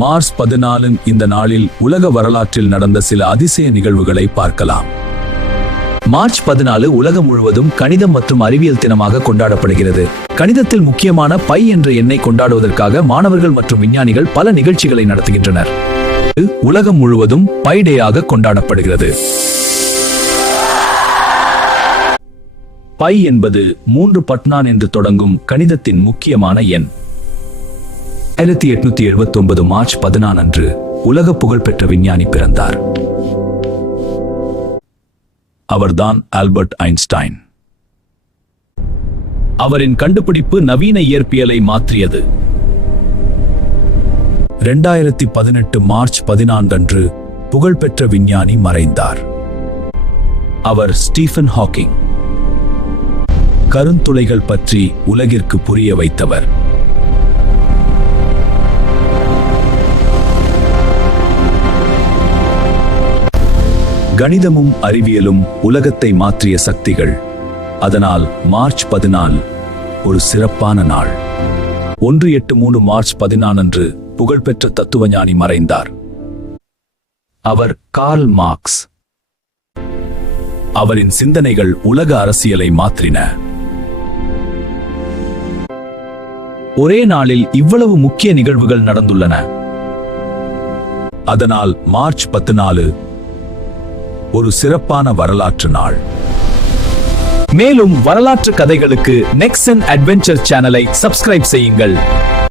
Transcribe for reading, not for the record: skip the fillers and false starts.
March 14 இந்த நாளில் உலக வரலாற்றில் நடந்த சில அதிசய நிகழ்வுகளை பார்க்கலாம். மார்ச் 14 உலகம் முழுவதும் கணிதம் மற்றும் அறிவியல் தினமாக கொண்டாடப்படுகிறது. கணிதத்தில் முக்கியமான பை என்ற எண்ணை கொண்டாடுவதற்காக மாணவர்கள் மற்றும் விஞ்ஞானிகள் பல நிகழ்ச்சிகளை நடத்துகின்றனர். உலகம் முழுவதும் பை டேயாக கொண்டாடப்படுகிறது. பை என்பது 3 பட்னான் என்று தொடங்கும் கணிதத்தின் முக்கியமான எண். 1879 மார்ச் 14 அன்று உலக புகழ்பெற்ற விஞ்ஞானி பிறந்தார். அவர்தான் ஆல்பர்ட் ஐன்ஸ்டைன். அவரின் கண்டுபிடிப்பு நவீன இயற்பியலை மாற்றியது. 2018 மார்ச் 14 அன்று புகழ்பெற்ற விஞ்ஞானி மறைந்தார். அவர் ஸ்டீஃபன் ஹாக்கிங். கருந்துளைகள் பற்றி உலகிற்கு புரிய வைத்தவர். கணிதமும் அறிவியலும் உலகத்தை மாற்றிய சக்திகள். அதனால் மார்ச் 14 ஒரு சிறப்பான நாள். 183 மார்ச் 14 அன்று புகழ்பெற்ற தத்துவஞானி மறைந்தார். அவர் கார்ல் மார்க்ஸ். அவரின் சிந்தனைகள் உலக அரசியலை மாற்றின. ஒரே நாளில் இவ்வளவு முக்கிய நிகழ்வுகள் நடந்துள்ளன. அதனால் மார்ச் 14 ஒரு சிறப்பான வரலாற்று நாள். மேலும் வரலாற்று கதைகளுக்கு நெக்சன் அட்வென்ச்சர் சேனலை சப்ஸ்கிரைப் செய்யுங்கள்.